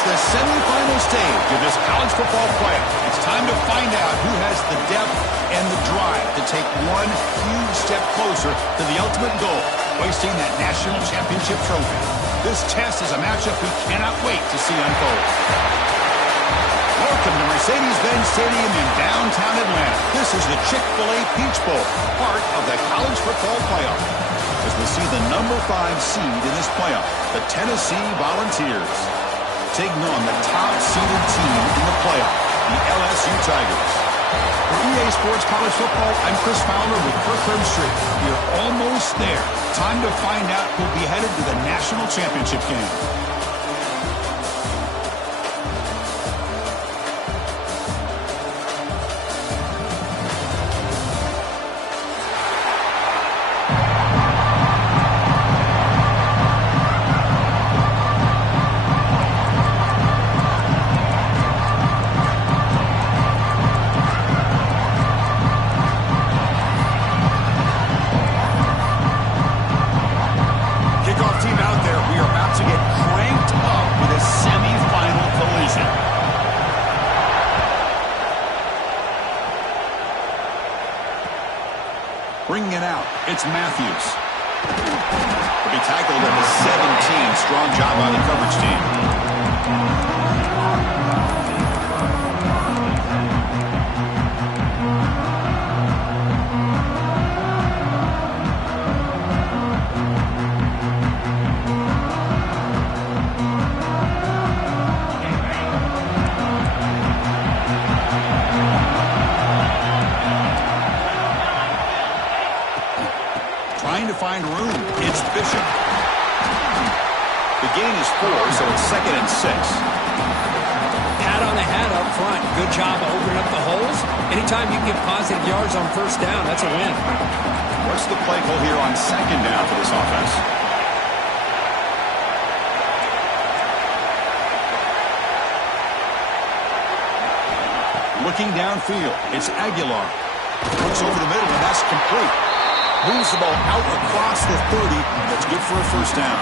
It's the semifinal stage of this college football playoff. It's time to find out who has the depth and the drive to take one huge step closer to the ultimate goal, hoisting that national championship trophy. This test is a matchup we cannot wait to see unfold. Welcome to Mercedes-Benz Stadium in downtown Atlanta. This is the Chick-fil-A Peach Bowl, part of the college football playoff. As we see the number 5 seed in this playoff, the Tennessee Volunteers, taking on the top-seeded team in the playoff, the LSU Tigers. For EA Sports College Football, I'm Chris Fowler with Kirk Herbstreit. We're almost there. Time to find out who'll be headed to the national championship game. Bringing it out, it's Matthews. He'll be tackled at the 17. Strong job by the coverage team. Trying to find room. It's Bishop. The gain is 4, so it's 2nd and 6. Pat on the hat up front. Good job opening up the holes. Anytime you can get positive yards on first down, that's a win. What's the play call here on 2nd down for this offense? Looking downfield, it's Aguilar. Looks over the middle, and that's complete. Moves the ball out across the 30. That's good for a first down.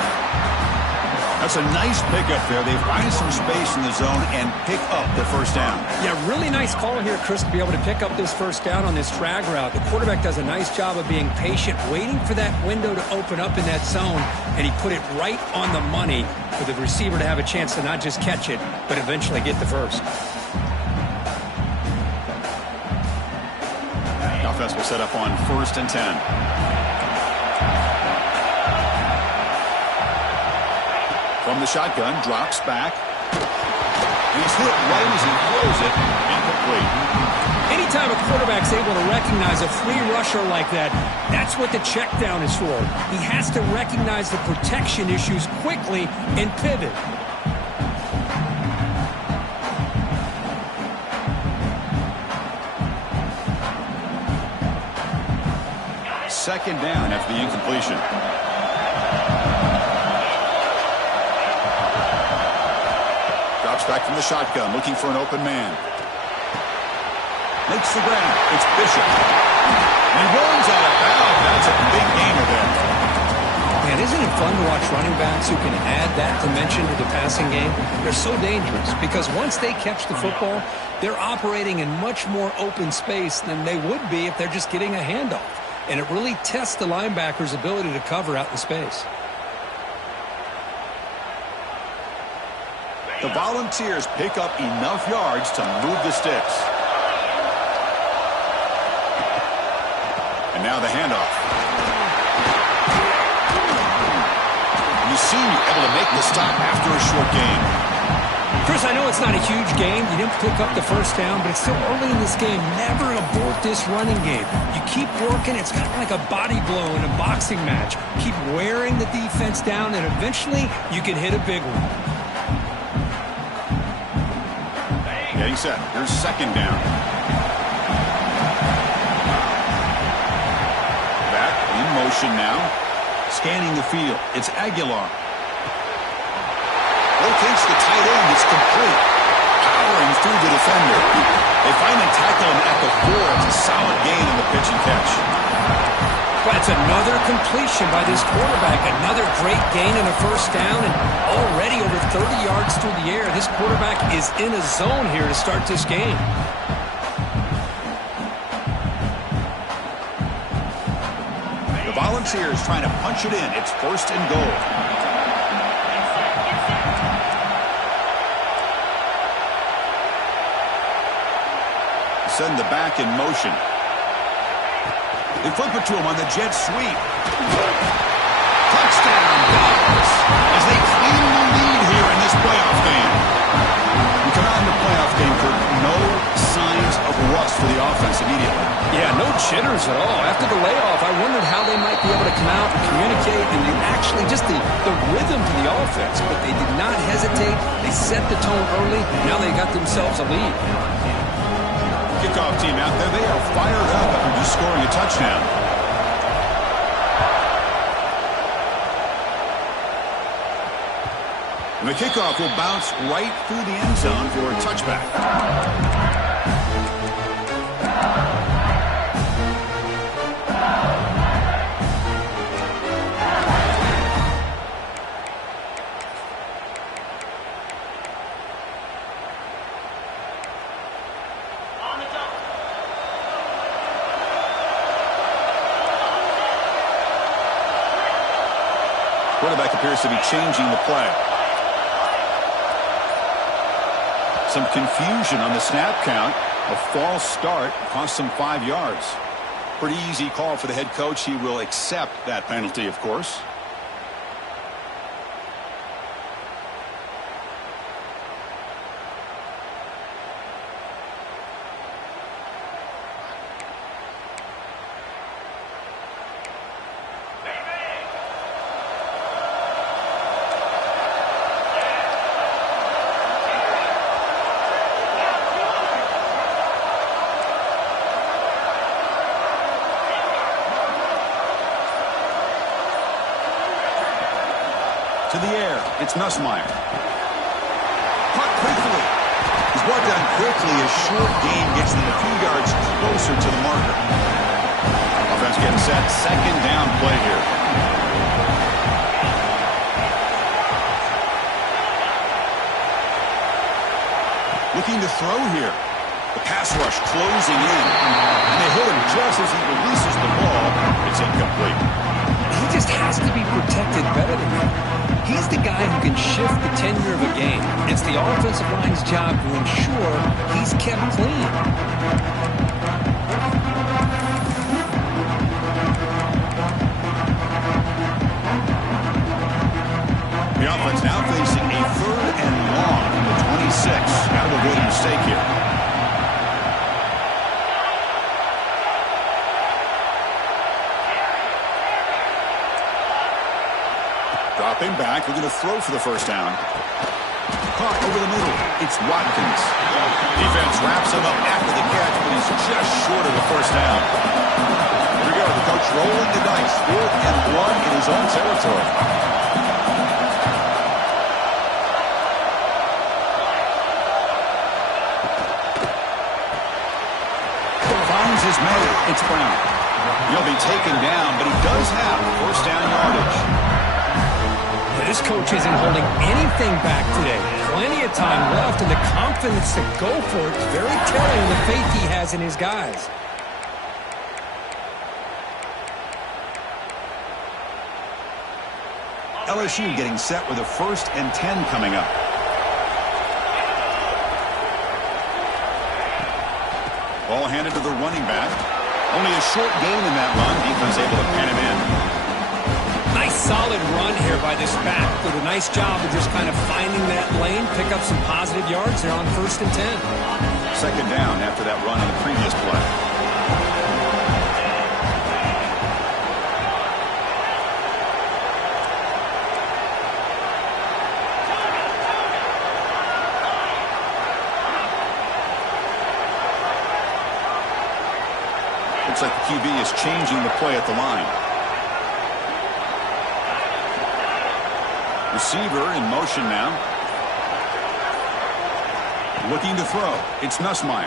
That's a nice pickup there. They find some space in the zone and pick up the first down. Yeah, really nice call here, Chris, to be able to pick up this first down on this drag route. The quarterback does a nice job of being patient, waiting for that window to open up in that zone, and he put it right on the money for the receiver to have a chance to not just catch it, but eventually get the first. Offense will set up on 1st and 10. From the shotgun, drops back. He's hit right as he throws it, incomplete. Anytime a quarterback's able to recognize a free rusher like that, that's what the check down is for. He has to recognize the protection issues quickly and pivot. 2nd down after the incompletion. Drops back from the shotgun, looking for an open man. Makes the grab. It's Bishop. And he runs out of bounds. That's a big gainer there. Man, isn't it fun to watch running backs who can add that dimension to the passing game? They're so dangerous because once they catch the football, they're operating in much more open space than they would be if they're just getting a handoff. And it really tests the linebacker's ability to cover out in space. The Volunteers pick up enough yards to move the sticks. And now the handoff. You seem able to make the stop after a short game. Chris, I know it's not a huge game. You didn't pick up the first down, but it's still early in this game. Never abort this running game. You keep working. It's kind of like a body blow in a boxing match. Keep wearing the defense down, and eventually you can hit a big one. Getting set. Here's 2nd down. Back in motion now. Scanning the field. It's Aguilar. Locates the tight end. It's complete. Powering through the defender. They finally tackle him at the 4. It's a solid gain on the pitch and catch. That's another completion by this quarterback. Another great gain and a first down, and already over 30 yards through the air. This quarterback is in a zone here to start this game. The Volunteers trying to punch it in. It's first and goal. Send the back in motion. They flip it to him on the jet sweep. Touchdown, Dogs, as they claim the lead here in this playoff game. We come out in the playoff game for no signs of rust for the offense immediately. Yeah, no jitters at all. After the layoff, I wondered how they might be able to come out and communicate and actually just the rhythm to the offense. But they did not hesitate. They set the tone early. Now they got themselves a lead. Kickoff team out there, they are fired up after just scoring a touchdown. And the kickoff will bounce right through the end zone for a touchback. Quarterback appears to be changing the play. Some confusion on the snap count. A false start cost him 5 yards. Pretty easy call for the head coach. He will accept that penalty, of course. To the air, it's Nussmeier. Caught quickly. He's brought down quickly. A short gain gets them a few yards closer to the marker. Offense getting set. Second down play here. Looking to throw here. The pass rush closing in. And they hit him just as he releases the ball. It's incomplete. He just has to be protected better than that. He's the guy who can shift the tenure of a game. It's the offensive line's job to ensure he's kept clean. The offense now facing a third and long from the 26. Got to avoid a mistake here. Dropping back, we're going to throw for the first down. Caught over the middle. It's Watkins. Defense wraps him up after the catch, but he's just short of the first down. Here we go. The coach rolling the dice. 4th and 1 in his own territory. Finds his man. It's Brown. He'll be taken down, but he does have first down yardage. This coach isn't holding anything back today. Plenty of time left, and the confidence to go for it is very telling the faith he has in his guys. LSU getting set with a 1st and 10 coming up. Ball handed to the running back. Only a short gain in that run. Defense able to pan him in. Nice solid run here by this back. Did a nice job of just kind of finding that lane, pick up some positive yards. They're on 1st and 10. Second down after that run on the previous play. Looks like the QB is changing the play at the line. Receiver in motion now. Looking to throw. It's Nussmeier.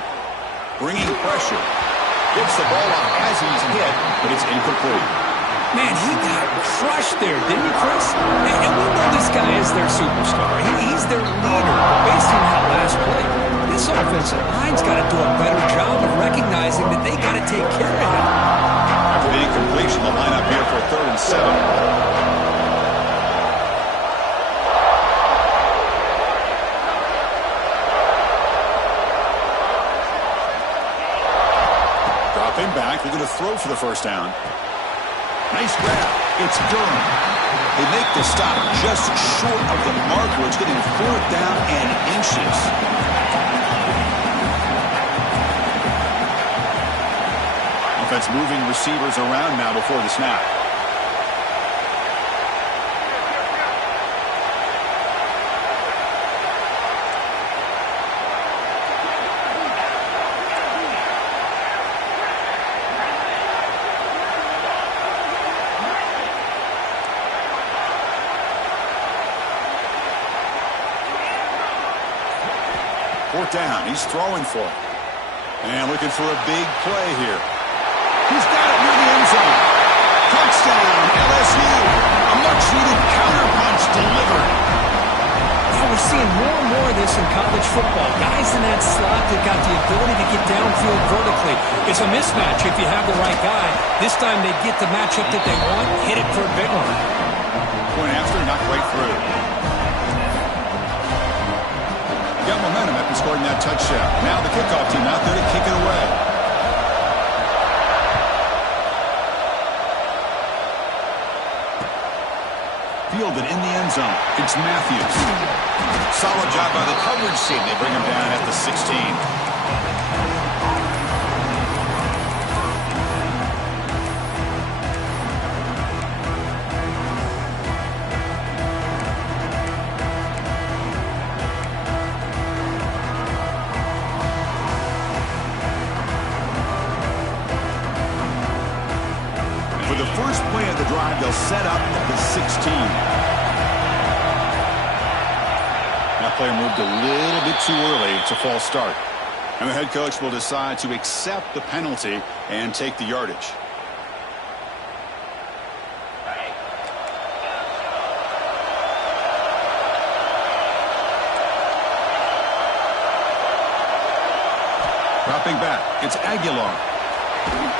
Bringing pressure. Gets the ball off as he's hit, but it's incomplete. Man, he got crushed there, didn't he, Chris? And we know this guy is their superstar. He's their leader. But based on that last play, this offensive line's got to do a better job of recognizing that they got to take care of him. After the incompletion, the lineup here for 3rd and 7. Back, they're going to throw for the first down. Nice grab. It's Durham. They make the stop just short of the marker. It's getting 4th down and inches. Offense moving receivers around now before the snap. Down. He's throwing for it. And looking for a big play here. He's got it near the end zone. Touchdown, LSU. A much-needed counterpunch delivered. Yeah, we're seeing more and more of this in college football. Guys in that slot that got the ability to get downfield vertically. It's a mismatch if you have the right guy. This time they get the matchup that they want, hit it for a big one. Point after, not quite through. Got momentum after scoring that touchdown. Now the kickoff team out there to kick it away. Fielded in the end zone. It's Matthews. Solid job by the coverage team. They bring him down at the 16. They'll set up at the 16. That player moved a little bit too early. It's a false start. And the head coach will decide to accept the penalty and take the yardage. Dropping back. It's Aguilar.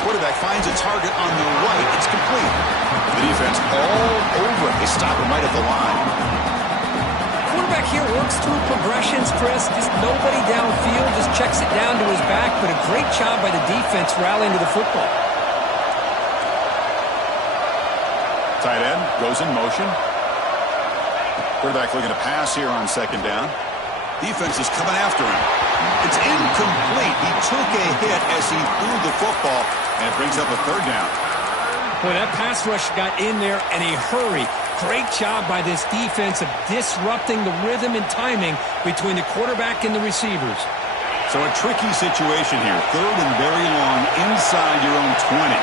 Quarterback finds a target on the right. It's complete. The defense all over it. They stop him right at the line. Quarterback here works through progressions, Chris. Just nobody downfield. Just checks it down to his back. But a great job by the defense rallying to the football. Tight end goes in motion. Quarterback looking to pass here on 2nd down. Defense is coming after him. It's incomplete. He took a hit as he threw the football, and it brings up a 3rd down. Boy, that pass rush got in there in a hurry. Great job by this defense of disrupting the rhythm and timing between the quarterback and the receivers. So a tricky situation here. 3rd and very long inside your own 20.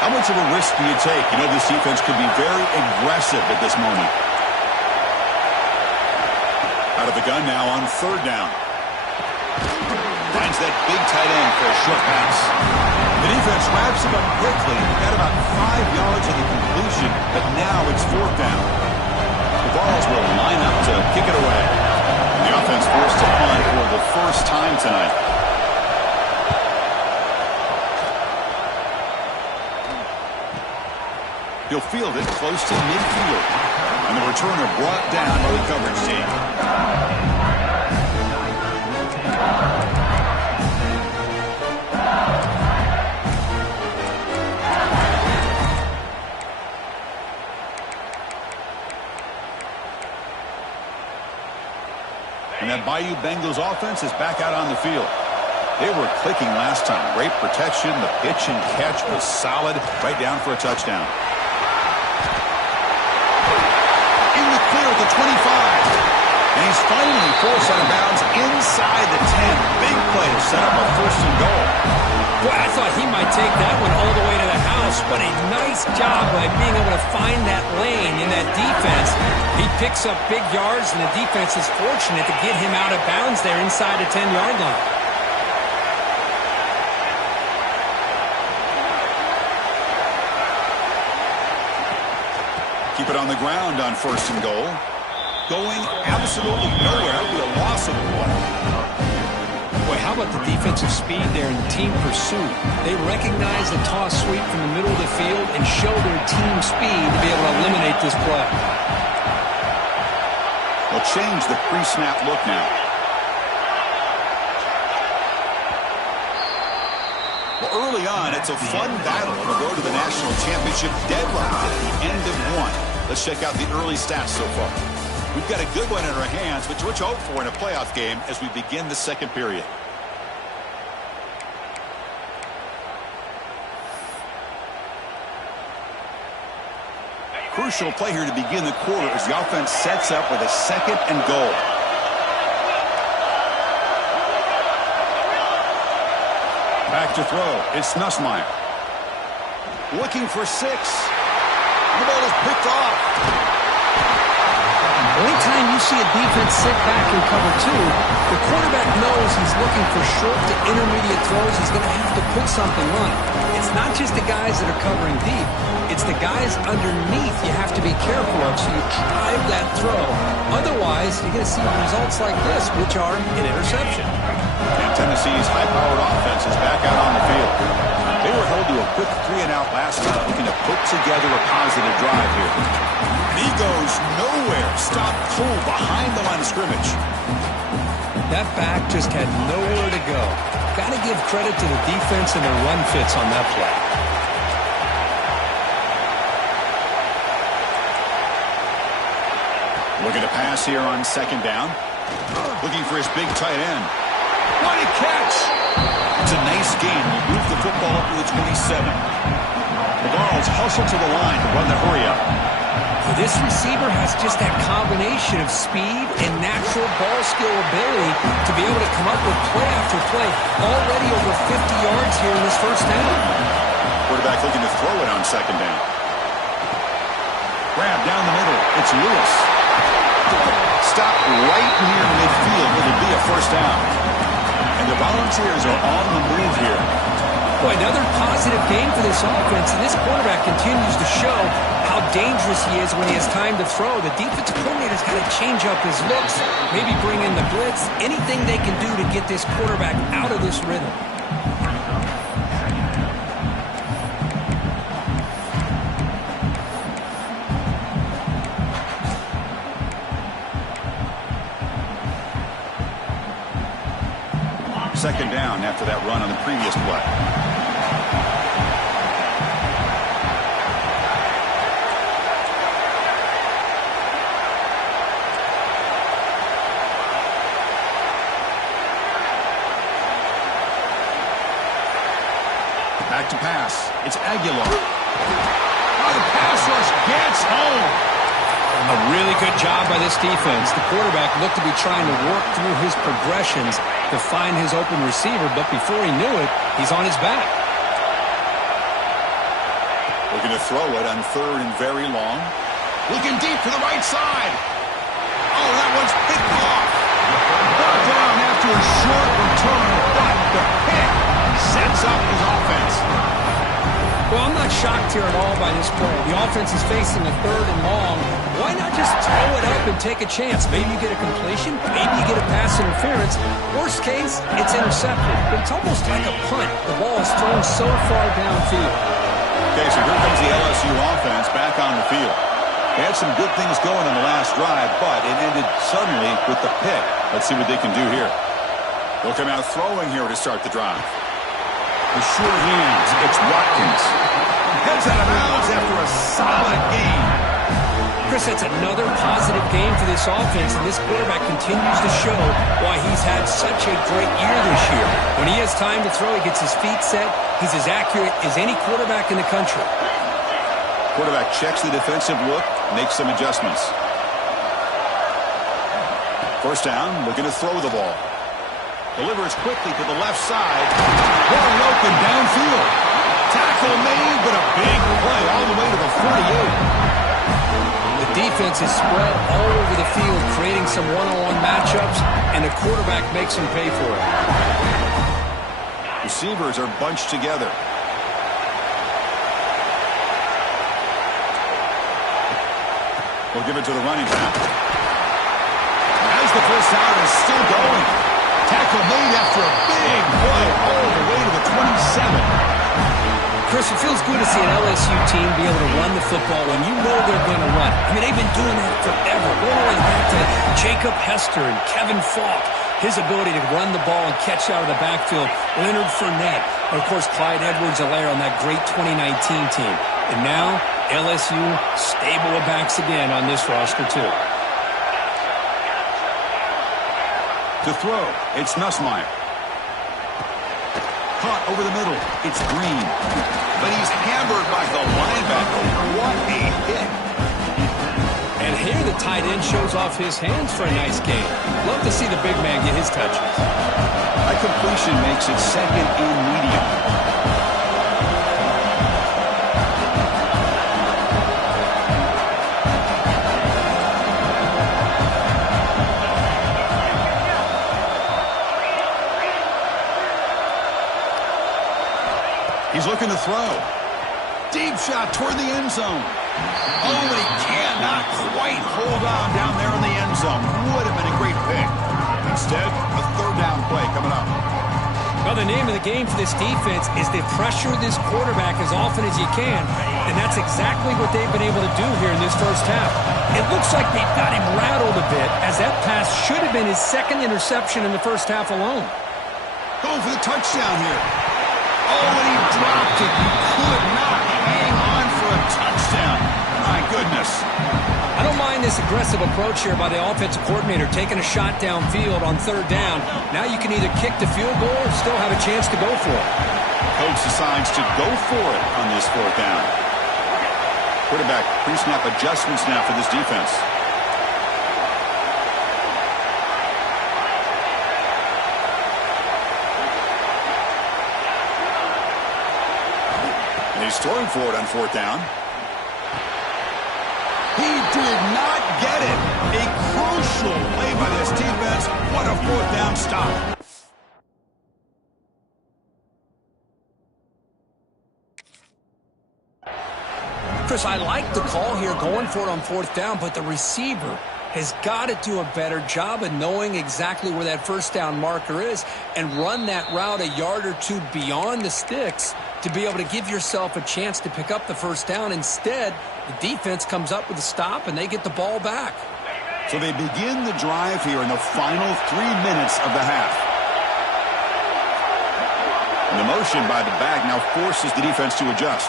How much of a risk do you take? You know this defense could be very aggressive at this moment. Out of the gun now on 3rd down. Finds that big tight end for a short pass. The defense wraps him up quickly. Got about 5 yards of the completion, but now it's 4th down. The Vols will line up to kick it away. The offense forced to punt for the first time tonight. He'll field it close to midfield. And the returner brought down by the coverage team. And that Bayou Bengals offense is back out on the field. They were clicking last time. Great protection. The pitch and catch was solid. Right down for a touchdown. In the clear at the 25. And he's finally forced out of bounds inside the 10. Big play to set up a 1st and goal. Boy, I thought he might take that one all the way to the house, but a nice job by being able to find that lane in that defense. He picks up big yards, and the defense is fortunate to get him out of bounds there inside the 10-yard line. Keep it on the ground on 1st and goal. Going absolutely nowhere. It'll be a loss of a play. Boy, how about the defensive speed there in team pursuit? They recognize the toss sweep from the middle of the field and show their team speed to be able to eliminate this play. They'll change the pre-snap look now. Well, early on, it's a fun battle on the road to the national championship, deadlocked at the end of one. Let's check out the early stats so far. We've got a good one in our hands, which we're hope for in a playoff game as we begin the second period. Crucial play here to begin the quarter as the offense sets up with a 2nd and goal. Back to throw. It's Nussmeier. Looking for 6. The ball is picked off. Anytime you see a defense sit back in cover 2, the quarterback knows he's looking for short to intermediate throws. He's going to have to put something on it. It's not just the guys that are covering deep. It's the guys underneath you have to be careful of, so you drive that throw. Otherwise, you're going to see results like this, which are an interception. And Tennessee's high-powered offense is back out on the field. They were held to a quick 3-and-out last time, looking to put together a positive drive here. And he goes nowhere. Stopped cold behind the line of scrimmage. That back just had nowhere to go. Got to give credit to the defense and their run fits on that play. Looking to pass here on 2nd down. Looking for his big tight end. What a catch! It's a nice game. We'll move the football up to the 27. The Vols hustle to the line to run the hurry-up. This receiver has just that combination of speed and natural ball skill ability to be able to come up with play after play. Already over 50 yards here in this 1st down. Quarterback looking to throw it on 2nd down. Grab down the middle. It's Lewis. Stop right near midfield. It'll be a 1st down. And the Volunteers are on the move here. Boy, another positive game for this offense, and this quarterback continues to show how dangerous he is when he has time to throw. The defensive coordinator's got to change up his looks, maybe bring in the blitz, anything they can do to get this quarterback out of this rhythm. Second down after that run on the previous play. Back to pass. It's Aguilar. Oh, the pass rush gets home. A really good job by this defense. The quarterback looked to be trying to work through his progressions to find his open receiver, but before he knew it, he's on his back. Looking to throw it on 3rd and very long. Looking deep to the right side. Oh, that one's picked off. Brought down after a short return, but the pick sets up his offense. Well, I'm not shocked here at all by this play. The offense is facing a 3rd and long. Why not just throw it up and take a chance? Maybe you get a completion. Maybe you get a pass interference. Worst case, it's intercepted. But it's almost like a punt. The ball is thrown so far downfield. Okay, so here comes the LSU offense back on the field. They had some good things going on the last drive, but it ended suddenly with the pick. Let's see what they can do here. They'll come out throwing here to start the drive. The sure hands, it's Watkins. Heads out of bounds after a solid game. Chris, that's another positive game for this offense, and this quarterback continues to show why he's had such a great year this year. When he has time to throw, he gets his feet set. He's as accurate as any quarterback in the country. Quarterback checks the defensive look, makes some adjustments. 1st down, looking to throw the ball. Delivers quickly to the left side. Wide open downfield. Tackle made, but a big play all the way to the 48. The defense is spread all over the field, creating some one-on-one matchups, and the quarterback makes them pay for it. Receivers are bunched together. We'll give it to the running back. As the first down is still going. Tackle made after a big play all the way to the 27. Chris, it feels good to see an LSU team be able to run the football when you know they're going to run. I mean, they've been doing that forever. Going all the way back to Jacob Hester and Kevin Falk. His ability to run the ball and catch out of the backfield. Leonard Fournette. And, of course, Clyde Edwards-Helaire on that great 2019 team. And now, LSU stable of backs again on this roster, too. To throw, it's Nussmeier. Caught over the middle. It's Green. But he's hammered by the linebacker. What a hit. And here the tight end shows off his hands for a nice game. Love to see the big man get his touches. A completion makes it second and medium. He's looking to throw. Deep shot toward the end zone. Oh, but he cannot quite hold on down there in the end zone. Would have been a great pick. Instead, a third down play coming up. Well, the name of the game for this defense is to pressure this quarterback as often as you can, and that's exactly what they've been able to do here in this first half. It looks like they've got him rattled a bit, as that pass should have been his second interception in the first half alone. Going for the touchdown here. Oh, and he dropped it. He could not hang on for a touchdown. My goodness. I don't mind this aggressive approach here by the offensive coordinator, taking a shot downfield on third down. Now you can either kick the field goal or still have a chance to go for it. Coach decides to go for it on this fourth down. Quarterback pre-snap adjustments now for this defense. He's throwing for it on fourth down. He did not get it. A crucial play by this defense. What a fourth down stop. Chris, I like the call here going for it on fourth down, but the receiver has got to do a better job of knowing exactly where that first down marker is and run that route a yard or two beyond the sticks to be able to give yourself a chance to pick up the first down. Instead, the defense comes up with a stop and they get the ball back. So they begin the drive here in the final 3 minutes of the half. And the motion by the back now forces the defense to adjust.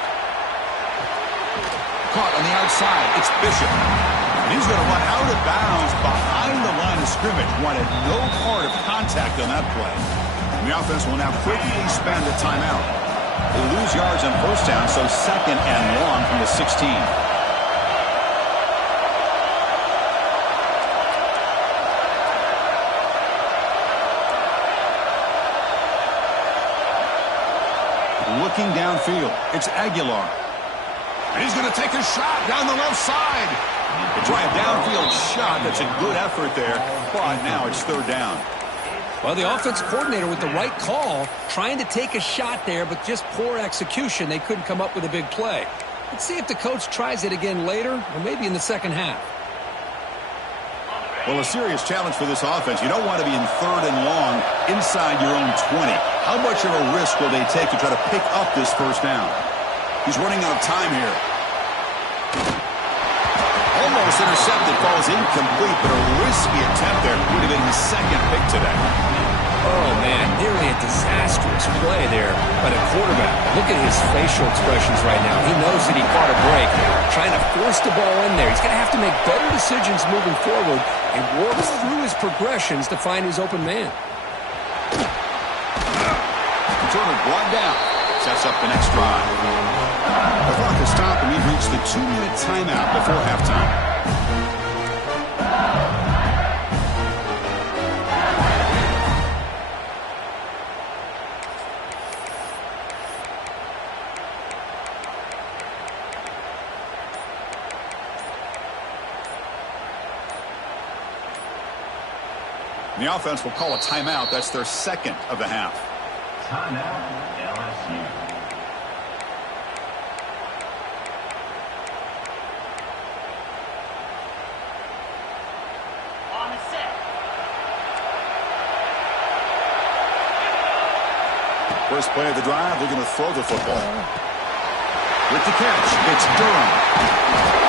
Caught on the outside. It's Bishop. And he's going to run out of bounds behind the line of scrimmage. Wanted no part of contact on that play. And the offense will now quickly spend the timeout. They lose yards on first down, so second and long from the 16. Looking downfield, it's Aguilar. And he's going to take a shot down the left side. They try a downfield shot. That's a good effort there, but now it's third down. Well, the offense coordinator with the right call, trying to take a shot there, but just poor execution. They couldn't come up with a big play. Let's see if the coach tries it again later, or maybe in the second half. Well, a serious challenge for this offense. You don't want to be in third and long inside your own 20. How much of a risk will they take to try to pick up this first down? He's running out of time here. Almost intercepted, falls incomplete, but a risky attempt there. Would have been his second pick today. Oh, man, nearly a disastrous play there by the quarterback. Look at his facial expressions right now. He knows that he caught a break, trying to force the ball in there. He's going to have to make better decisions moving forward and work through his progressions to find his open man. Sort of brought down. Sets up the next drive. The clock has stopped, and we've reached the 2-minute timeout before halftime. The offense will call a timeout. That's their second of the half. Timeout, LSU. First play of the drive, they're going to throw the football. With the catch, it's Durham.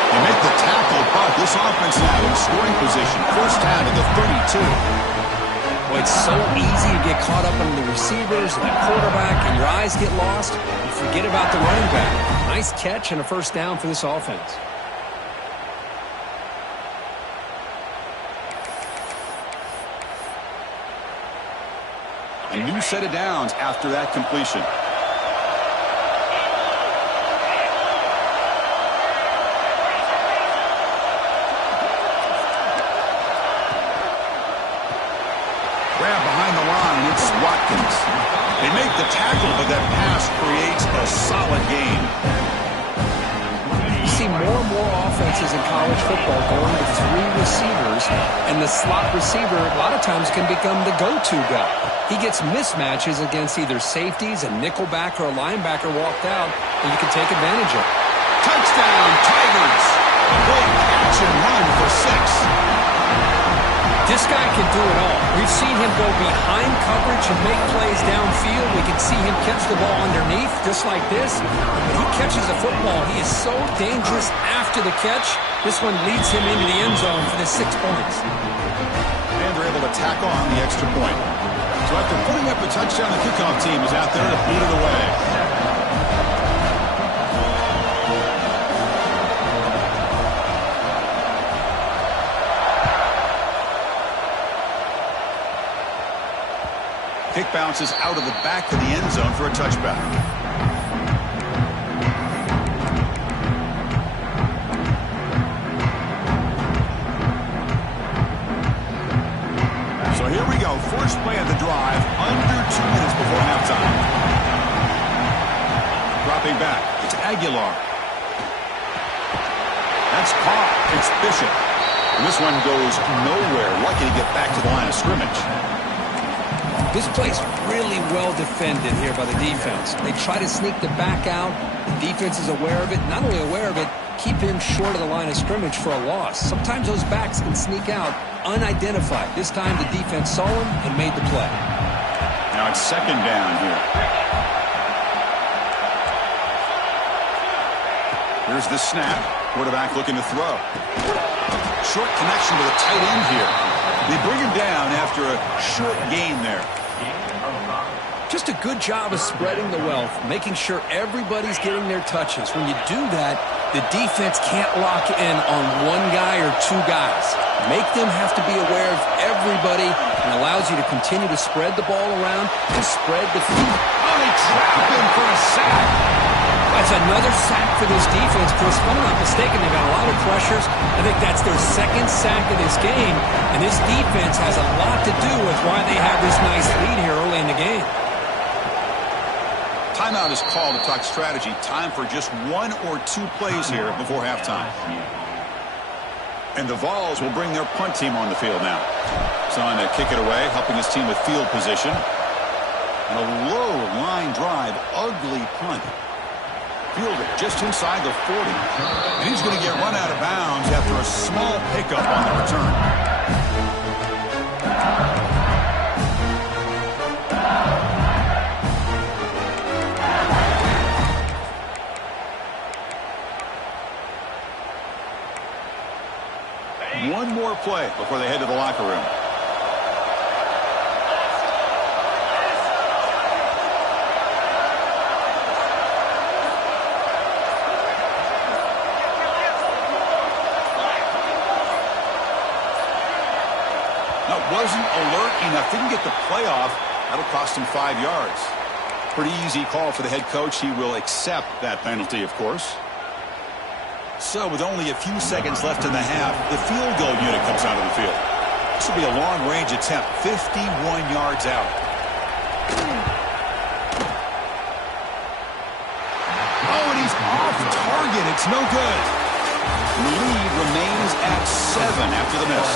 They make the tackle, but this offense now in scoring position. First down to the 32. Well, it's so easy to get caught up on the receivers and the quarterback, and your eyes get lost. You forget about the running back. Nice catch and a first down for this offense. A new set of downs after that completion. Grab behind the line, it's Watkins. They make the tackle, but that pass creates a solid gain. You see more and more offenses in college football going to 3 receivers, and the slot receiver a lot of times can become the go-to guy. He gets mismatches against either safeties, a nickelback, or a linebacker walked out, and you can take advantage of it. Touchdown, Tigers! Great catch and run for 6. This guy can do it all. We've seen him go behind coverage and make plays downfield. We can see him catch the ball underneath, just like this. When he catches the football, he is so dangerous after the catch. This one leads him into the end zone for the 6 points. And they're able to tack on the extra point. So after putting up a touchdown, the kickoff team is out there to boot it away. Kick bounces out of the back of the end zone for a touchback. So here we go. First play of the drive, under 2 minutes before halftime. Dropping back, it's Aguilar. That's caught. It's Bishop. And this one goes nowhere. Lucky to get back to the line of scrimmage. This play's really well defended here by the defense. They try to sneak the back out. The defense is aware of it. Not only aware of it, keep him short of the line of scrimmage for a loss. Sometimes those backs can sneak out unidentified. This time the defense saw him and made the play. Now it's second down here. Here's the snap. Quarterback looking to throw. Short connection to the tight end here. They bring him down after a short gain there. Just a good job of spreading the wealth, making sure everybody's getting their touches. When you do that, the defense can't lock in on one guy or 2 guys. Make them have to be aware of everybody and allows you to continue to spread the ball around and spread the field. Oh, they trap him for a sack. That's another sack for this defense, Chris. If I'm not mistaken, they've got a lot of pressures. I think that's their 2nd sack of this game, and this defense has a lot to do with why they have this nice lead here early in the game. Timeout is called to talk strategy. Time for just 1 or 2 plays here before halftime. And the Vols will bring their punt team on the field now. Son to kick it away, helping his team with field position. And a low line drive, ugly punt. Fielded just inside the 40. And he's going to get run out of bounds after a small pickup on the return. One more play before they head to the locker room. Now, wasn't alert enough. Didn't get the playoff. That'll cost him 5 yards. Pretty easy call for the head coach. He will accept that penalty, of course. So with only a few seconds left in the half, the field goal unit comes out of the field. This will be a long-range attempt, 51 yards out. Oh, and he's off target. It's no good. The lead remains at 7 after the miss.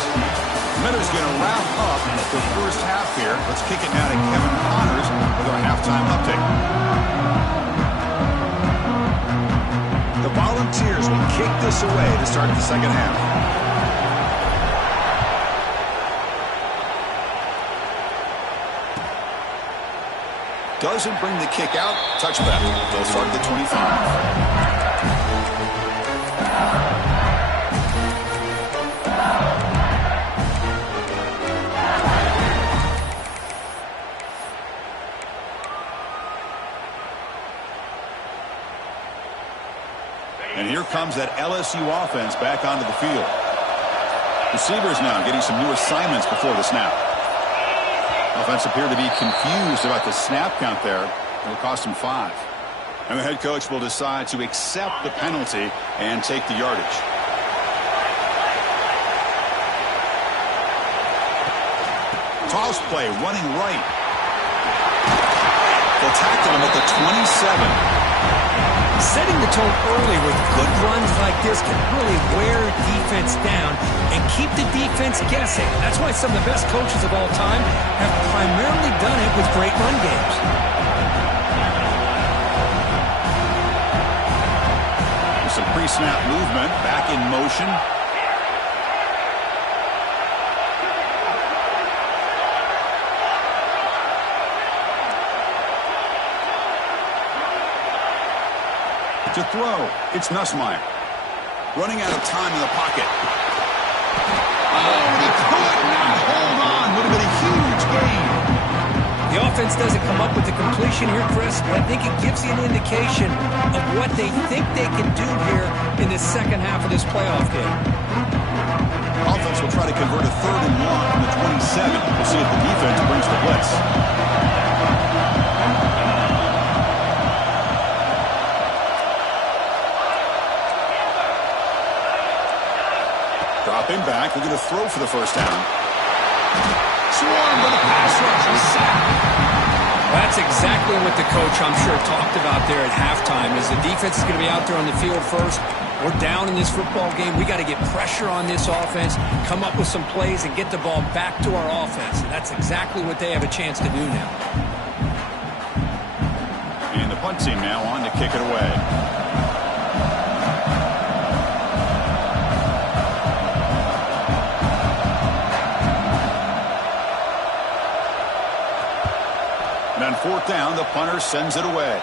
Miller's going to wrap up the first half here. Let's kick it now to Kevin Connors with our halftime update. The Volunteers will kick this away to start the second half. doesn't bring the kick out. Touchback. They'll start at the 25. And here comes that LSU offense back onto the field. Receivers now getting some new assignments before the snap. Offense appeared to be confused about the snap count there. It'll cost him 5. And the head coach will decide to accept the penalty and take the yardage. Toss play, running right. They'll tackle him at the 27. Setting the tone early with good runs like this can really wear defense down and keep the defense guessing. That's why some of the best coaches of all time have primarily done it with great run games. Some pre-snap movement, back in motion. To throw, it's Nussmeier. Running out of time in the pocket. Oh, and he could not hold on. Would have been a huge gain. The offense doesn't come up with the completion here, Chris, but I think it gives you an indication of what they think they can do here in the second half of this playoff game. Offense will try to convert a 3rd and 1 from the 27. We'll see if the defense brings the blitz. Dropping back, we're going to throw for the first down. Swarm with a pass rush, a sack. That's exactly what the coach, I'm sure, talked about there at halftime, is the defense is going to be out there on the field first. We're down in this football game. We got to get pressure on this offense, come up with some plays, and get the ball back to our offense. And that's exactly what they have a chance to do now. And the punt team now on to kick it away. And on 4th down, the punter sends it away.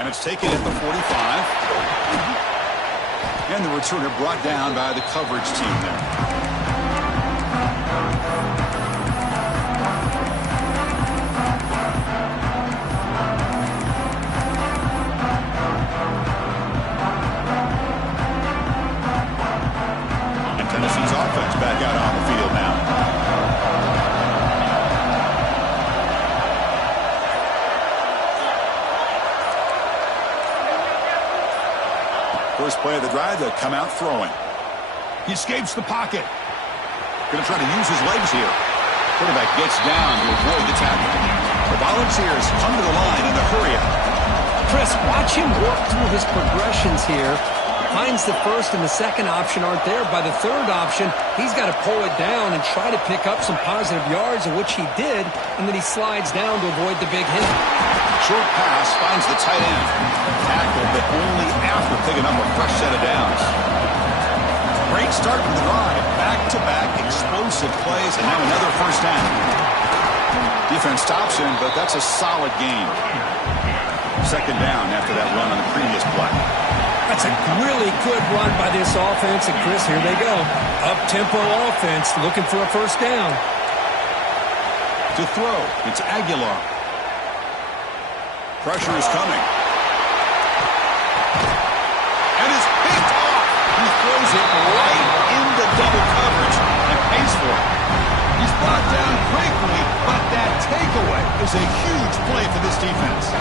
And it's taken at the 45. And the returner brought down by the coverage team there. Tennessee's offense back out on the field now. First play of the drive, they'll come out throwing. He escapes the pocket. Going to try to use his legs here. Quarterback gets down to avoid the tackle. The Volunteers come to the line in a hurry up. Chris, watch him work through his progressions here. Finds the first and the second option aren't there. By the third option, he's got to pull it down and try to pick up some positive yards, of which he did, and then he slides down to avoid the big hit. Short pass finds the tight end. Tackle, but only after picking up a fresh set of downs. Great start to the drive. Back-to-back explosive plays, and now another first down. Defense stops him, but that's a solid gain. Second down after that run on the previous play. That's a really good run by this offense, and Chris, here they go. Up-tempo offense, looking for a first down. To throw, it's Aguilar. Pressure is coming. And it's picked off. He throws it right into double coverage and pays for it. He's brought down quickly, but that takeaway is a huge play for this defense.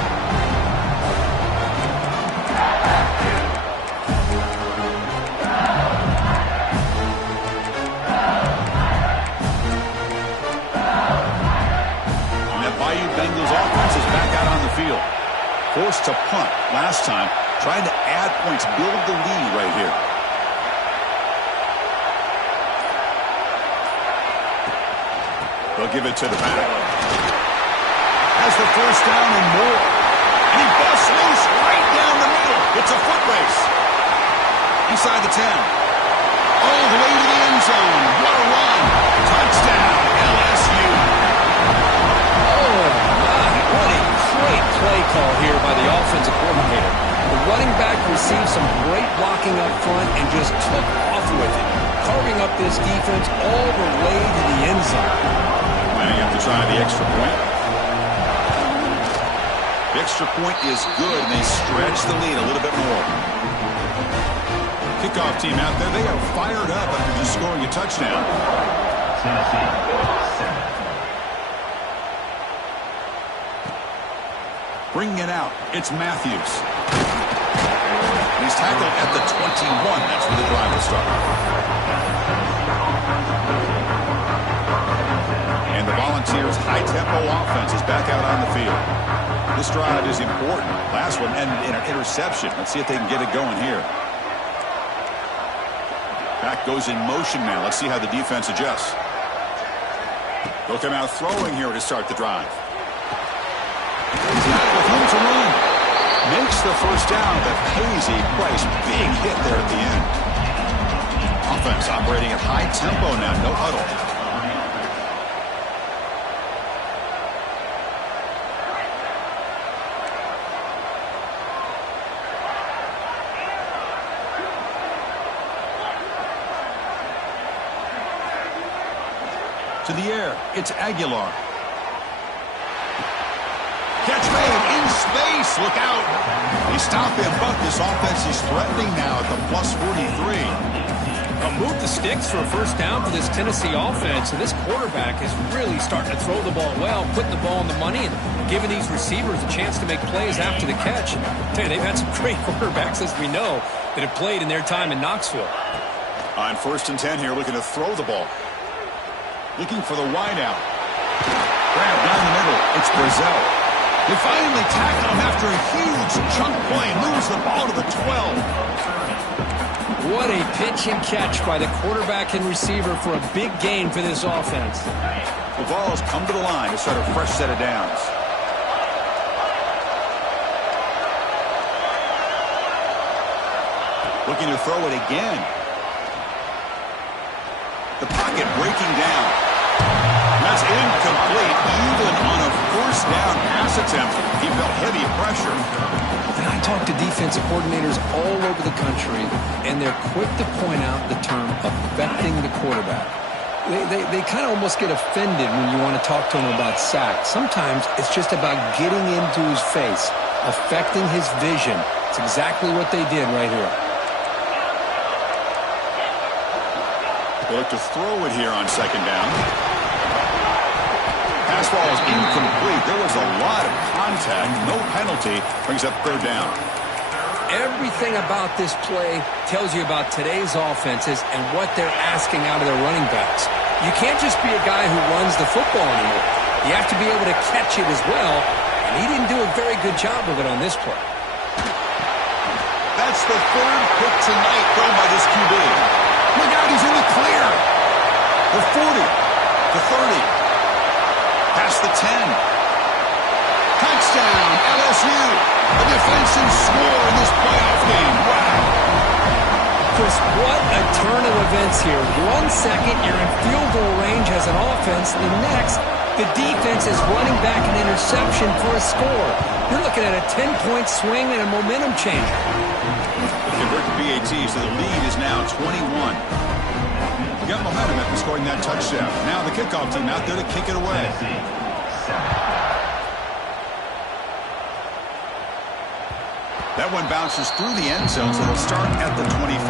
Bengals offense is back out on the field. Forced to punt last time. Trying to add points, build the lead right here. They'll give it to the back. Has the first down and more. And he busts loose right down the middle. It's a foot race. Inside the 10. All the way to the end zone. What a run. Touchdown, LSU. Oh, my. blocking up front and just took off with it, carving up this defense all the way to the end zone. Lining up to try the extra point. The extra point is good, and they stretch the lead a little bit more. Kickoff team out there, they are fired up after just scoring a touchdown. Bringing it out, it's Matthews. He's tackled at the 21. That's where the drive will start. And the Volunteers' high-tempo offense is back out on the field. This drive is important. Last one ended in an interception. Let's see if they can get it going here. Back goes in motion now. Let's see how the defense adjusts. They'll come out throwing here to start the drive. He's got with room to run. Makes the first down, but pays a price. Big hit there at the end. Offense operating at high tempo now. No huddle. To the air, it's Aguilar. Catch made in space. Look out. They stop him, but this offense is threatening now at the plus 43. Move the sticks for a first down for this Tennessee offense, and this quarterback is really starting to throw the ball well, putting the ball on the money, and giving these receivers a chance to make plays after the catch. And I tell you, they've had some great quarterbacks, as we know, that have played in their time in Knoxville. On 1st and 10 here, looking to throw the ball. Looking for the wideout. Grab down the middle. It's Brazell. They finally tackle him after a huge chunk play. Moves the ball to the 12. What a pitch and catch by the quarterback and receiver for a big gain for this offense. The ball has come to the line to start a fresh set of downs. Looking to throw it again. The pocket breaking down. That's incomplete. Even on a first down pass attempt, he felt heavy pressure. And I talk to defensive coordinators all over the country, and they're quick to point out the term affecting the quarterback. They kind of almost get offended when you want to talk to them about sacks. Sometimes it's just about getting into his face, affecting his vision. It's exactly what they did right here. They look to throw it here on 2nd down. Pass ball is incomplete. There was a lot of contact. No penalty. Brings up 3rd down. Everything about this play tells you about today's offenses and what they're asking out of their running backs. You can't just be a guy who runs the football anymore. You have to be able to catch it as well, and he didn't do a very good job of it on this play. That's the 3rd pick tonight thrown by this QB. Look out, he's in the clear. The 40, the 30. Past the 10. Touchdown, LSU. A defensive score in this playoff game. Wow. Chris, what a turn of events here. 1 second, you're in field goal range as an offense. The next, the defense is running back an interception for a score. You're looking at a 10-point swing and a momentum changer. Convert to BAT, so the lead is now 21. Got momentum after scoring that touchdown. Now the kickoff team out there to kick it away. That one bounces through the end zone, so they'll start at the 25.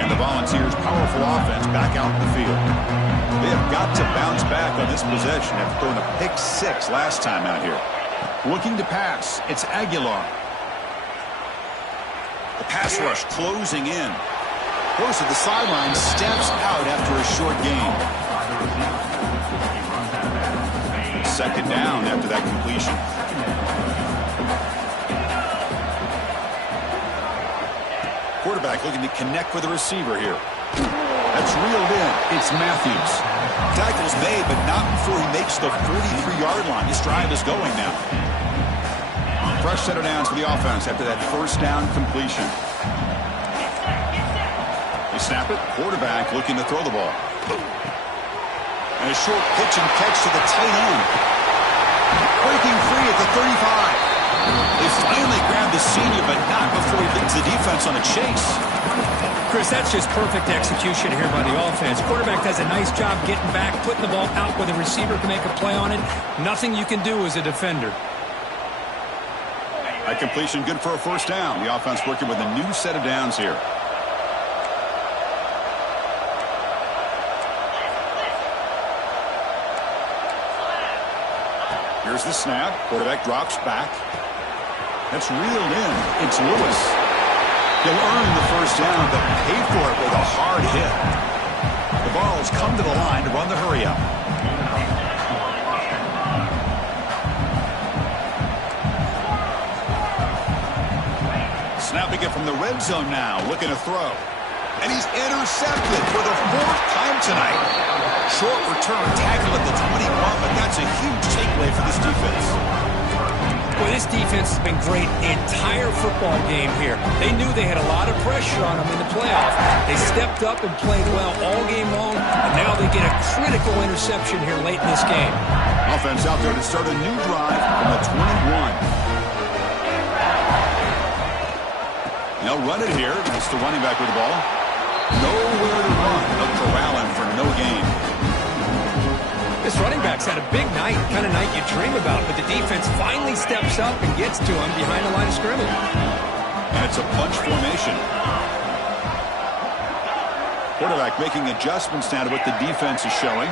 And the Volunteers' powerful offense back out in the field. They have got to bounce back on this possession after throwing a pick 6 last time out here. Looking to pass, it's Aguilar. The pass rush closing in. Goes to the sideline, steps out after a short gain. 2nd down after that completion. Quarterback looking to connect with the receiver here. That's reeled in. It's Matthews. Tackle's made, but not before he makes the 43-yard line. This drive is going now. Fresh set of downs for the offense after that first down completion. They snap it. Quarterback looking to throw the ball. And a short pitch and catch to the tight end. Breaking free at the 35. They finally grabbed the senior, but not before he leads the defense on a chase. Chris, that's just perfect execution here by the offense. Quarterback does a nice job getting back, putting the ball out where the receiver can make a play on it. Nothing you can do as a defender. That completion good for a first down. The offense working with a new set of downs here. Here's the snap. Quarterback drops back. That's reeled in. It's Lewis. He'll earn the first down, but pay for it with a hard hit. The Vols come to the line to run the hurry-up. Snapping it from the red zone now, looking to throw. And he's intercepted for the 4th time tonight. Short return tackle at the 21, but that's a huge takeaway for this defense. Well, this defense has been great the entire football game here. They knew they had a lot of pressure on them in the playoff. They stepped up and played well all game long, and now they get a critical interception here late in this game. Offense out there to start a new drive from the 21. They'll run it here. It's the running back with the ball. Nowhere to run. They'll corral him for no gain. This running back's had a big night, kind of night you dream about, but the defense finally steps up and gets to him behind the line of scrimmage. And it's a bunch formation. Quarterback making adjustments now to what the defense is showing.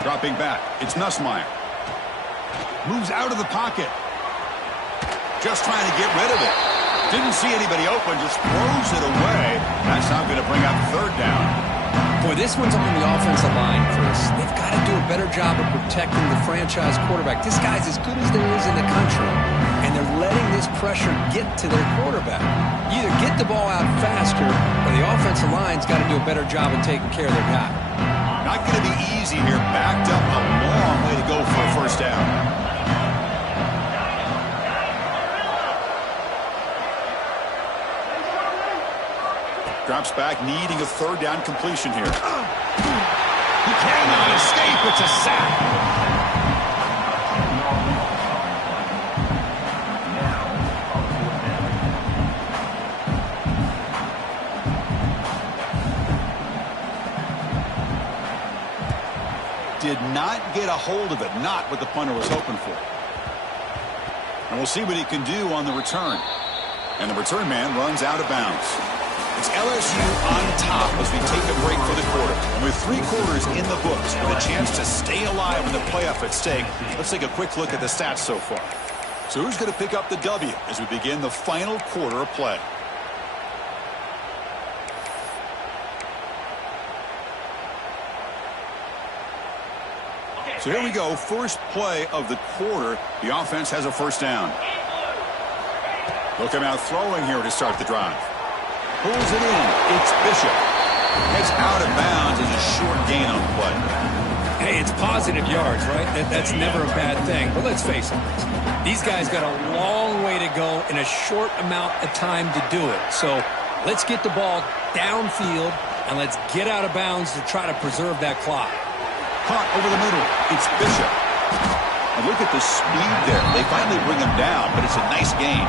Dropping back. It's Nussmeier. Moves out of the pocket. Just trying to get rid of it. Didn't see anybody open, just throws it away. That's not going to bring up 3rd down. Boy, this one's on the offensive line, Chris. They've got to do a better job of protecting the franchise quarterback. This guy's as good as there is in the country, and they're letting this pressure get to their quarterback. You either get the ball out faster, or the offensive line's got to do a better job of taking care of their guy. Not going to be easy here. Backed up a long way to go for a first down. Drops back, needing a 3rd down completion here. He cannot escape. It's a sack. Did not get a hold of it. Not what the punter was hoping for. And we'll see what he can do on the return. And the return man runs out of bounds. It's LSU on top as we take a break for the quarter. And with 3 quarters in the books with a chance to stay alive in the playoff at stake, let's take a quick look at the stats so far. So who's going to pick up the W as we begin the final quarter of play? So here we go. First play of the quarter. The offense has a first down. They'll come out throwing here to start the drive. Pulls it in. It's Bishop. Heads out of bounds as a short gain on the play. Hey, it's positive yards, right? That's never a bad thing. But let's face it, these guys got a long way to go in a short amount of time to do it. So let's get the ball downfield, and let's get out of bounds to try to preserve that clock. Caught over the middle. It's Bishop. And look at the speed there. They finally bring him down, but it's a nice gain.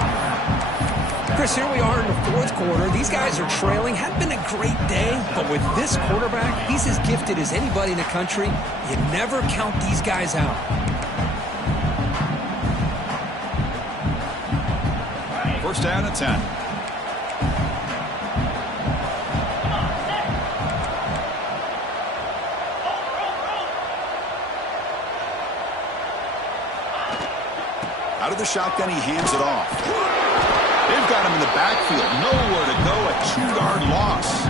Chris, here we are in the 4th quarter. These guys are trailing. Hadn't been a great day, but with this quarterback, he's as gifted as anybody in the country. You never count these guys out. First down at 10. Out of the shotgun, he hands it off. They've got him in the backfield. Nowhere to go. A 2-yard loss.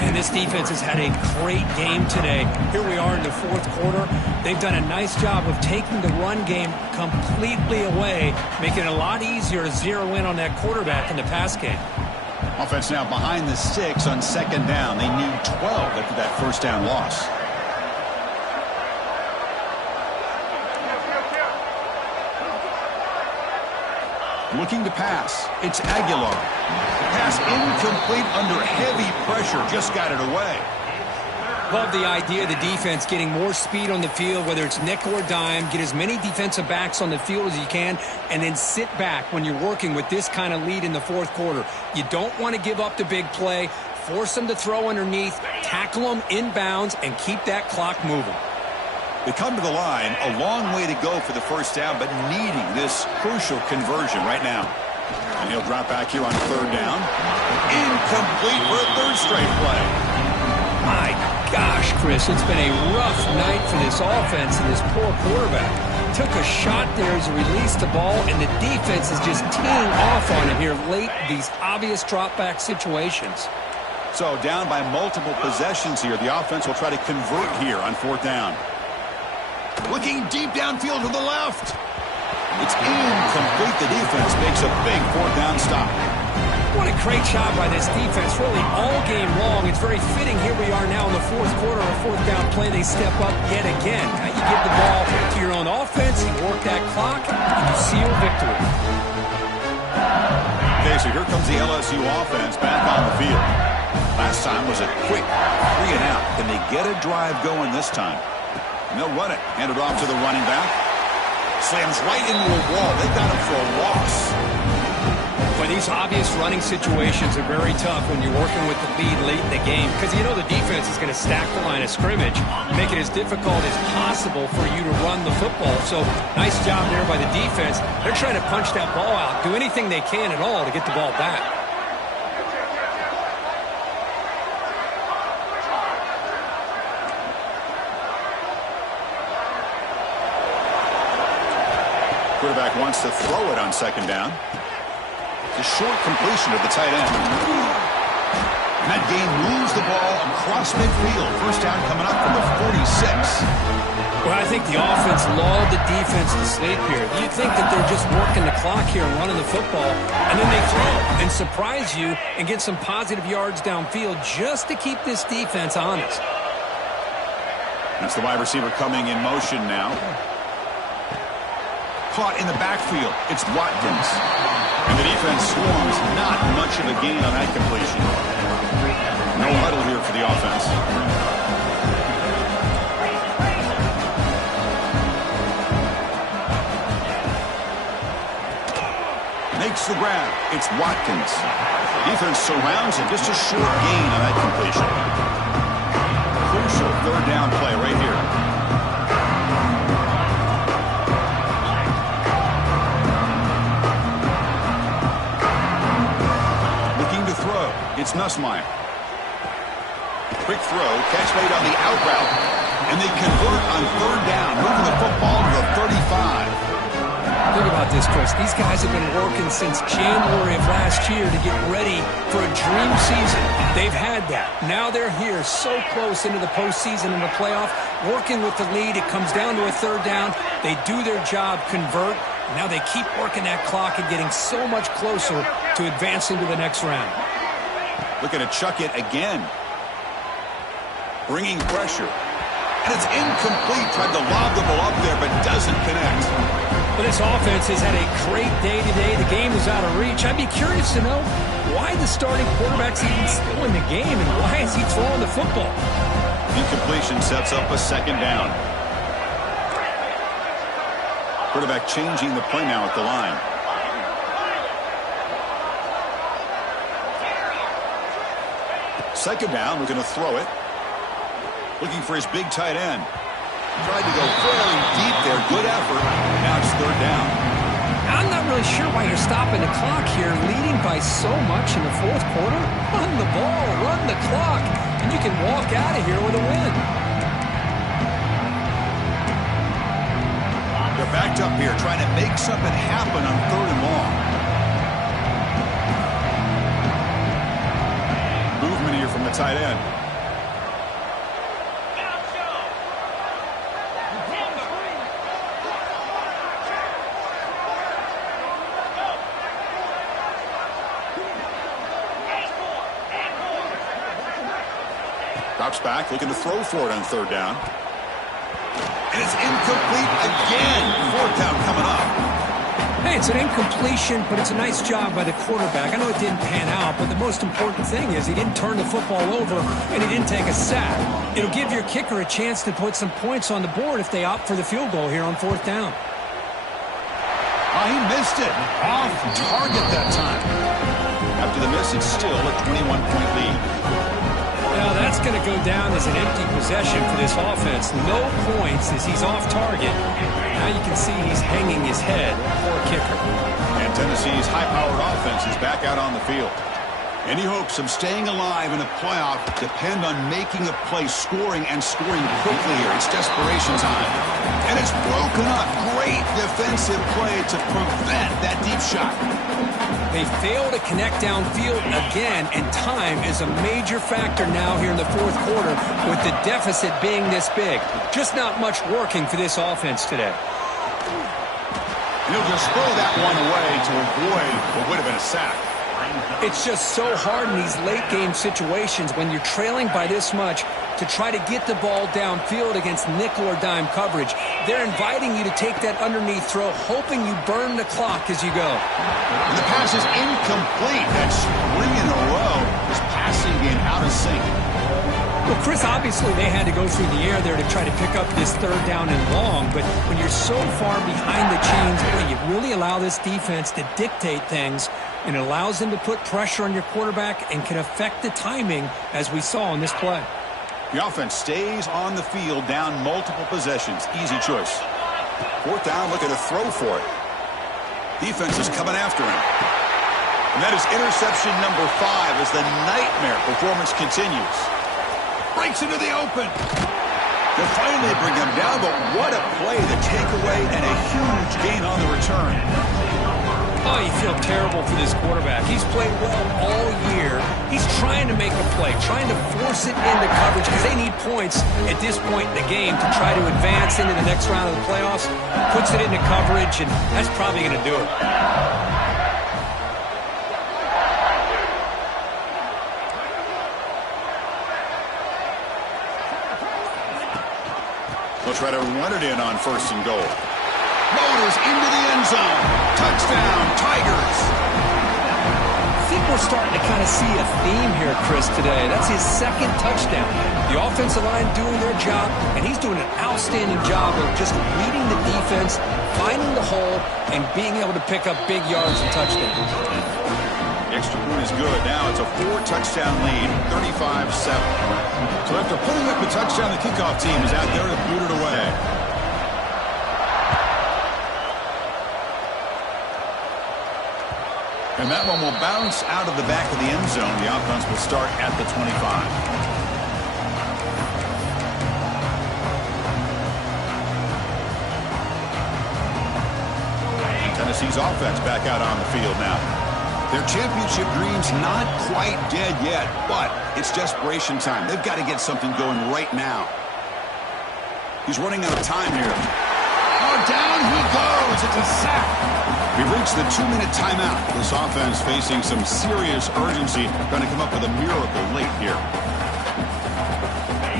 And this defense has had a great game today. Here we are in the 4th quarter. They've done a nice job of taking the run game completely away, making it a lot easier to zero in on that quarterback in the pass game. Offense now behind the 6 on 2nd down. They need 12 after that first down loss. Looking to pass. It's Aguilar. Pass incomplete under heavy pressure. Just got it away. Love the idea of the defense getting more speed on the field, whether it's nickel or dime. Get as many defensive backs on the field as you can, and then sit back when you're working with this kind of lead in the fourth quarter. You don't want to give up the big play. Force them to throw underneath, tackle them inbounds, and keep that clock moving. They come to the line, a long way to go for the first down, but needing this crucial conversion right now. And he'll drop back here on third down. Incomplete for a third straight play. My gosh, Chris, it's been a rough night for this offense and this poor quarterback. Took a shot there as he released the ball, and the defense is just teeing off on him here late, these obvious drop-back situations. So down by multiple possessions here. The offense will try to convert here on fourth down. Looking deep downfield to the left. It's incomplete. The defense makes a big fourth down stop. What a great job by this defense, really all game long. It's very fitting. Here we are now in the fourth quarter, a fourth down play. They step up yet again. Now you give the ball to your own offense, you work that clock, and you seal victory. Okay, so here comes the LSU offense back on the field. Last time was a quick 3 and out. Can they get a drive going this time? And they'll run it. Hand it off to the running back. Slams right into a wall. They got him for a loss. Well, these obvious running situations are very tough when you're working with the lead late in the game, because you know the defense is going to stack the line of scrimmage, make it as difficult as possible for you to run the football. So nice job there by the defense. They're trying to punch that ball out, do anything they can at all to get the ball back. Quarterback wants to throw it on second down. The short completion of the tight end. And that game moves the ball across midfield. First down coming up from the 46. Well, I think the offense lulled the defense to sleep here. You think that they're just working the clock here and running the football, and then they throw and surprise you and get some positive yards downfield just to keep this defense honest. That's the wide receiver coming in motion now. Caught in the backfield. It's Watkins. And the defense swarms. Not much of a gain on that completion. No huddle here for the offense. Makes the grab. It's Watkins. Defense surrounds him. Just a short gain on that completion. Crucial third down play right here. It's Nussmeier. Quick throw, catch made on the out route. And they convert on third down, moving the football to the 35. Think about this, Chris. These guys have been working since January of last year to get ready for a dream season. They've had that. Now they're here so close into the postseason and the playoff, working with the lead. It comes down to a third down. They do their job, convert. Now they keep working that clock and getting so much closer to advancing to the next round. Looking to chuck it again. Bringing pressure. And it's incomplete. Tried to lob the ball up there, but doesn't connect. Well, this offense has had a great day today. The game is out of reach. I'd be curious to know why the starting quarterback's even still in the game, and why is he throwing the football? Incompletion sets up a second down. Quarterback changing the play now at the line. Second down, we're going to throw it. Looking for his big tight end. Tried to go fairly deep there. Good effort. Now it's third down. I'm not really sure why you're stopping the clock here, leading by so much in the fourth quarter. Run the ball, run the clock, and you can walk out of here with a win. They're backed up here, trying to make something happen on third and long. From the tight end. Drops back, looking to throw for it on third down. And it's incomplete again. Fourth down coming up. Hey, it's an incompletion, but it's a nice job by the quarterback. I know it didn't pan out, but the most important thing is he didn't turn the football over and he didn't take a sack. It'll give your kicker a chance to put some points on the board if they opt for the field goal here on 4th down. Oh, he missed it. Off target that time. After the miss, it's still a 21-point lead. Now that's going to go down as an empty possession for this offense. No points as he's off target. Now you can see he's hanging his head. Poor kicker. And Tennessee's high-powered offense is back out on the field. Any hopes of staying alive in a playoff depend on making a play, scoring, and scoring quickly here. It's desperation time. And it's broken up. Great defensive play to prevent that deep shot. They fail to connect downfield again, and time is a major factor now here in the 4th quarter with the deficit being this big. Just not much working for this offense today. And he'll just throw that one away to avoid what would have been a sack. It's just so hard in these late-game situations when you're trailing by this much to try to get the ball downfield against nickel or dime coverage. They're inviting you to take that underneath throw, hoping you burn the clock as you go. And the pass is incomplete. That's 3 in a row. His passing game out of sync. Well, Chris, obviously they had to go through the air there to try to pick up this 3rd down and long, but when you're so far behind the chains, you really allow this defense to dictate things, and it allows them to put pressure on your quarterback and can affect the timing, as we saw in this play. The offense stays on the field, down multiple possessions. Easy choice. 4th down, looking to throw for it. Defense is coming after him. And that is interception number 5 as the nightmare performance continues. Breaks into the open. They'll finally bring him down, but what a play. The takeaway and a huge gain on the return. Oh, you feel terrible for this quarterback. He's played well all year. He's trying to make a play, trying to force it into coverage because they need points at this point in the game to try to advance into the next round of the playoffs. Puts it into coverage, and that's probably going to do it. They'll try to run it in on 1st and goal. Motors into the end zone. Touchdown, Tigers. I think we're starting to kind of see a theme here, Chris, today. That's his 2nd touchdown. The offensive line doing their job, and he's doing an outstanding job of just reading the defense, finding the hole, and being able to pick up big yards and touchdowns. The extra point is good. Now it's a 4-touchdown lead, 35-7. So after putting up a touchdown, the kickoff team is out there to boot it away. And that one will bounce out of the back of the end zone. The offense will start at the 25. Tennessee's offense back out on the field now. Their championship dreams not quite dead yet, but it's desperation time. They've got to get something going right now. He's running out of time here. Oh, down he goes. It's a sack. We've reached the 2-minute timeout. This offense facing some serious urgency, trying to come up with a miracle late here.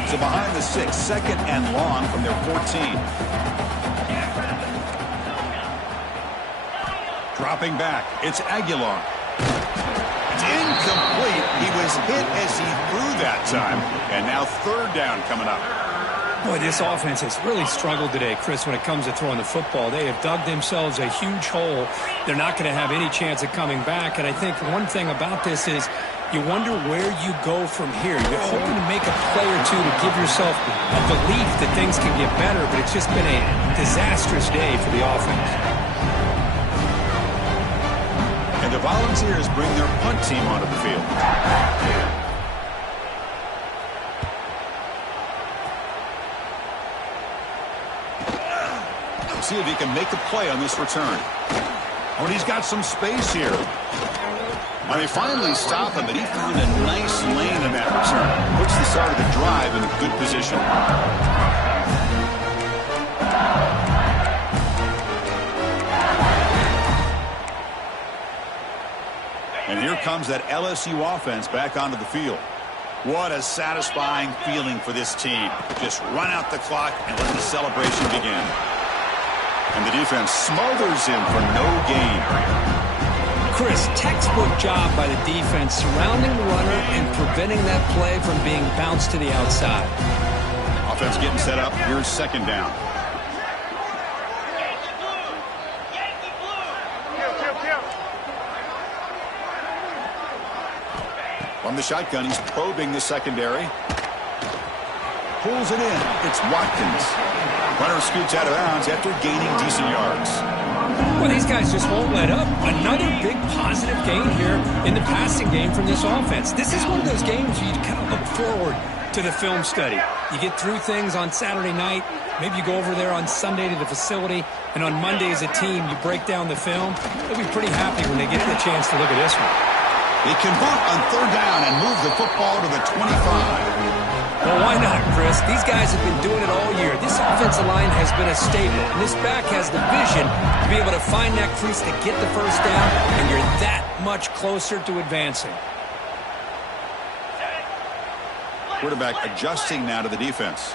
So behind the 6, 2nd and long from their 14. Dropping back, it's Aguilar. It's incomplete. He was hit as he threw that time. And now 3rd down coming up. Boy, this offense has really struggled today, Chris, when it comes to throwing the football. They have dug themselves a huge hole. They're not going to have any chance of coming back. And I think one thing about this is you wonder where you go from here. You're hoping to make a play or two to give yourself a belief that things can get better, but it's just been a disastrous day for the offense. And the Volunteers bring their punt team onto the field. See if he can make a play on this return. Oh, and he's got some space here. And they finally stop him, but he found a nice lane in that return. Puts the start of the drive in a good position. And here comes that LSU offense back onto the field. What a satisfying feeling for this team. Just run out the clock and let the celebration begin. And the defense smothers him for no gain. Chris, textbook job by the defense surrounding the runner and preventing that play from being bounced to the outside. Offense getting set up. Here's second down. From the shotgun, he's probing the secondary. Pulls it in. It's Watkins. Runner scoots out of bounds after gaining decent yards. Well, these guys just won't let up. Another big positive gain here in the passing game from this offense. This is one of those games you kind of look forward to the film study. You get through things on Saturday night. Maybe you go over there on Sunday to the facility, and on Monday as a team, you break down the film. They'll be pretty happy when they get the chance to look at this one. They convert on third down and move the football to the 25. Well, why not, Chris? These guys have been doing it all year. This offensive line has been a staple, and this back has the vision to be able to find that crease to get the first down, and you're that much closer to advancing. Quarterback adjusting now to the defense.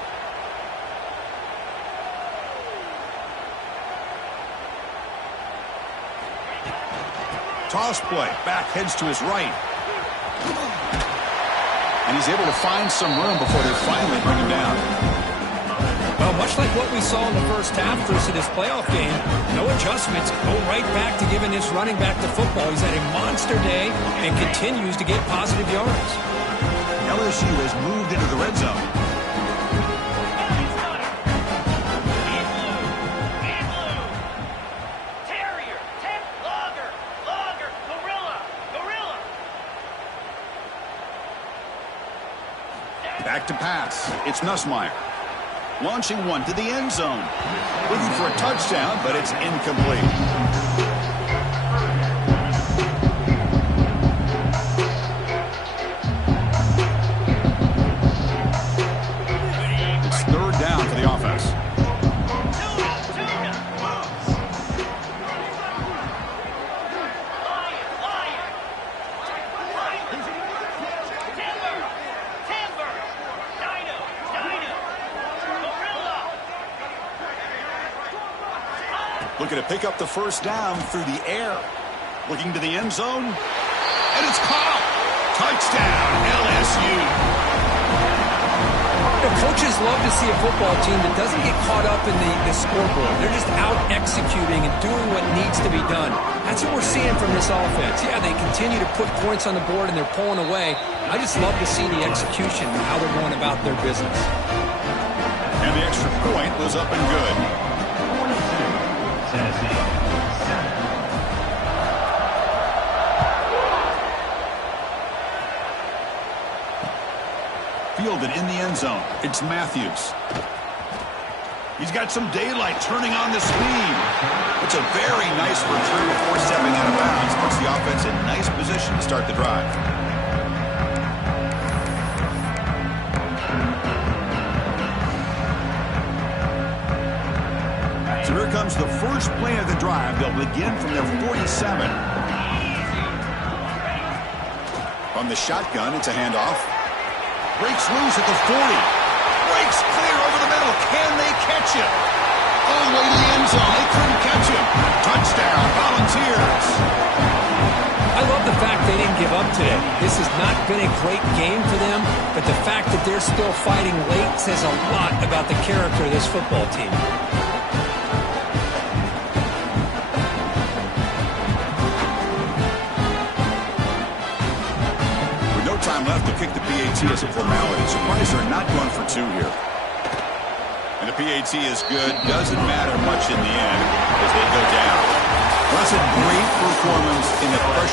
Toss play. Back heads to his right. And he's able to find some room before they finally bring him down. Well, much like what we saw in the first half, Chris, of this playoff game, no adjustments. Go right back to giving this running back the football. He's had a monster day and continues to get positive yards. LSU has moved into the red zone. Back to pass. It's Nussmeier. Launching one to the end zone. Looking for a touchdown, but it's incomplete. It's third down for the offense. Looking to pick up the first down through the air. Looking to the end zone. And it's caught. Touchdown, LSU. The coaches love to see a football team that doesn't get caught up in the scoreboard. They're just out executing and doing what needs to be done. That's what we're seeing from this offense. Yeah, they continue to put points on the board and they're pulling away. I just love to see the execution and how they're going about their business. And the extra point was up and good. Tennessee, 7. Fielded in the end zone. It's Matthews. He's got some daylight turning on the speed. It's a very nice return before stepping out of bounds. Puts the offense in nice position to start the drive. So here comes the first play of the drive. They'll begin from their 47. From the shotgun, it's a handoff. Breaks loose at the 40. Breaks clear over the middle. Can they catch him? All the way to the end zone. They couldn't catch him. Touchdown, Volunteers. I love the fact they didn't give up today. This has not been a great game for them, but the fact that they're still fighting late says a lot about the character of this football team. Time left to kick the PAT as a formality. Surprised they're not going for 2 here. And the PAT is good. Doesn't matter much in the end as they go down. Well, that's a great performance in the pressure.